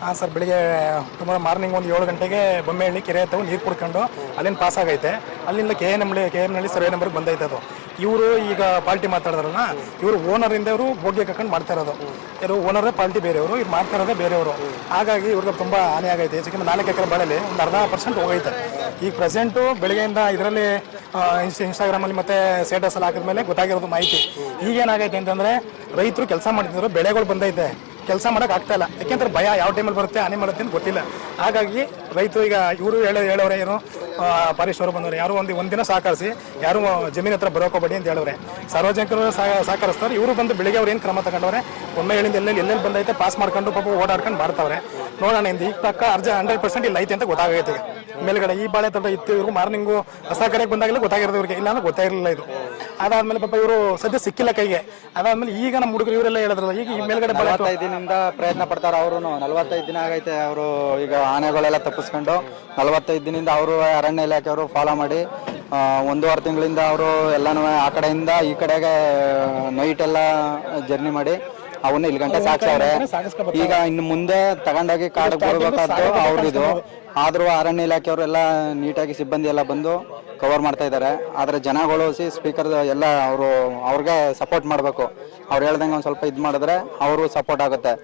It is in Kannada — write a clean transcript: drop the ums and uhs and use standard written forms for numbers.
ಹಾಂ ಸರ್, ಬೆಳಿಗ್ಗೆ ತುಂಬ ಮಾರ್ನಿಂಗ್ ಒಂದು 7 ಗಂಟೆಗೆ ಬೊಮ್ಮೆಹಳ್ಳಿ ಕೆರೆ ಹತ್ತವು ನೀರು ಕುಡ್ಕೊಂಡು ಅಲ್ಲಿಂದ ಪಾಸ್ ಆಗೈತೆ. ಅಲ್ಲಿಂದ ಕೆ ಎಮ್ ನಳ್ಳಿ ಸರ್ವೆ ನಂಬರ್ಗೆ ಬಂದೈತೆ ಅದು. ಇವರು ಈಗ ಪಾರ್ಟಿ ಮಾತಾಡಿದ್ರಲ್ಲ, ಇವರು ಓನರಿಂದ ಇವರು ಬೋಗ್ಗೆ ಹಾಕೊಂಡು ಮಾಡ್ತಾ ಇರೋದು. ಇವರು ಓನರೇ ಪಾರ್ಟಿ ಬೇರೆಯವರು, ಇವ್ರು ಮಾಡ್ತಾ ಇರೋದೇ ಬೇರೆಯವರು. ಹಾಗಾಗಿ ಇವ್ರಿಗೆ ತುಂಬ ಹಾನಿ ಆಗೈತೆ. ಹೆಚ್ಚು ಕಮ್ಮಿ 4 ಎಕರೆ ಬಾಳಲ್ಲಿ ಒಂದು 40% ಹೋಗೈತೆ. ಈಗ ಪ್ರೆಸೆಂಟು ಬೆಳಗ್ಗೆಯಿಂದ ಇದರಲ್ಲಿ ಇನ್ಸ್ಟಾಗ್ರಾಮಲ್ಲಿ ಮತ್ತು ಸ್ಟೇಟಸಲ್ಲಿ ಹಾಕಿದ್ಮೇಲೆ ಗೊತ್ತಾಗಿರೋದು ಮಾಹಿತಿ. ಈಗೇನಾಗೈತೆ ಅಂತಂದರೆ, ರೈತರು ಕೆಲಸ ಮಾಡ್ತಿದ್ರು, ಬೆಳೆಗಳು ಬಂದೈತೆ, ಕೆಲಸ ಮಾಡೋಕೆ ಆಗ್ತಾ ಇಲ್ಲ. ಯಾಕೆಂದ್ರೆ ಭಯ, ಯಾವ ಟೈಮಲ್ಲಿ ಬರುತ್ತೆ ಹಾನಿ ಮಾಡುತ್ತೆ ಅಂತ ಗೊತ್ತಿಲ್ಲ. ಹಾಗಾಗಿ ರೈತರು ಈಗ ಇವರು ಹೇಳೋರೆ ಏನು, ಫಾರೆಸ್ಟ್ ಅವರು ಬಂದವರು ಯಾರು ಒಂದಿನ ಸಹಕರಿಸಿ, ಯಾರು ಜಮೀನು ಹತ್ರ ಬರೋಕೋಬೇಡಿ ಅಂತ ಹೇಳೋರೆ. ಸಾರ್ವಜನಿಕರು ಸಹಕರಿಸ್ತಾರೆ. ಇವರು ಬಂದು ಬೆಳಿಗ್ಗೆ ಅವ್ರು ಏನು ಕ್ರಮ ತಗೊಂಡವ್ರೆ, ಒಮ್ಮೆ ಹೇಳಿಂದ ಎಲ್ಲೆಲ್ಲಿ ಬಂದೈತೆ ಪಾಸ್ ಮಾಡ್ಕೊಂಡು ಪಾಪ ಓಡಾಡ್ಕೊಂಡು ಮಾಡ್ತಾವ್ರೆ. ನೋಡೋಣ ಇಂದ ಈಗ ತಕ್ಕ 100% ಇಲ್ಲ ಐತೆ ಅಂತ ಗೊತ್ತಾಗೈತೆ. ಮೇಲ್ಗಡೆ ಈ ಬಾಳೆ ತೋಟ ಇತ್ತು, ಇವ್ರು ಮಾರ್ನಿಂಗು ಹೊಸ ಕರೆಗೆ ಬಂದಾಗಲೇ ಗೊತ್ತಾಗಿರೋದು ಇವ್ರಿಗೆ, ಇಲ್ಲಾಂದ್ರೆ ಗೊತ್ತಾಗಿರಲಿಲ್ಲ ಇದು. ಅದಾದ್ಮೇಲೆ ಪಾಪ ಇವರು ಸದ್ಯ ಸಿಕ್ಕಿಲ್ಲ ಕೈಗೆ. ಅದಾದ್ಮೇಲೆ ಈಗ ನಮ್ಮ ಹುಡುಗರು ಇವರೆಲ್ಲ ಹೇಳಿದ್ರಲ್ಲ, ಈಗ ಈ ಮೇಲ್ಗಡೆ 45 ದಿನದಿಂದ ಪ್ರಯತ್ನ ಪಡ್ತಾರೆ. ಅವರು 45 ದಿನ ಆಗೈತೆ. ಅವರು ಈಗ ಆನೆಗಳೆಲ್ಲ ತಪ್ಪಿಸ್ಕೊಂಡು 45 ದಿನದಿಂದ ಅವರು ಅರಣ್ಯ ಇಲಾಖೆಯವರು ಫಾಲೋ ಮಾಡಿ 1.5 ತಿಂಗಳಿಂದ ಅವರು ಎಲ್ಲನೂ ಆ ಕಡೆಯಿಂದ ಈ ಕಡೆಗೆ ನೈಟ್ ಎಲ್ಲ ಜರ್ನಿ ಮಾಡಿ ಅವನ್ನ ಇಲ್ಲಿ ಗಂಟೆ ಸಾಕ್ಸವ್ರೆ. ಈಗ ಇನ್ನು ಮುಂದೆ ತಗೊಂಡೋಗಿ ಕಾಡಿಗೆ ಬರ್ಬೇಕಾದ್ದು ಅವ್ರದ್ದು. ಆದ್ರೂ ಅರಣ್ಯ ಇಲಾಖೆಯವರು ಎಲ್ಲ ನೀಟಾಗಿ ಸಿಬ್ಬಂದಿ ಎಲ್ಲ ಬಂದು ಕವರ್ ಮಾಡ್ತಾ ಇದ್ದಾರೆ. ಆದರೆ ಜನಗಳು ಸ್ಪೀಕರ್ ಎಲ್ಲ ಅವ್ರಿಗೆ ಸಪೋರ್ಟ್ ಮಾಡಬೇಕು. ಅವ್ರು ಹೇಳ್ದಂಗೆ ಒಂದು ಸ್ವಲ್ಪ ಇದು ಮಾಡಿದ್ರೆ ಅವರು ಸಪೋರ್ಟ್ ಆಗುತ್ತೆ.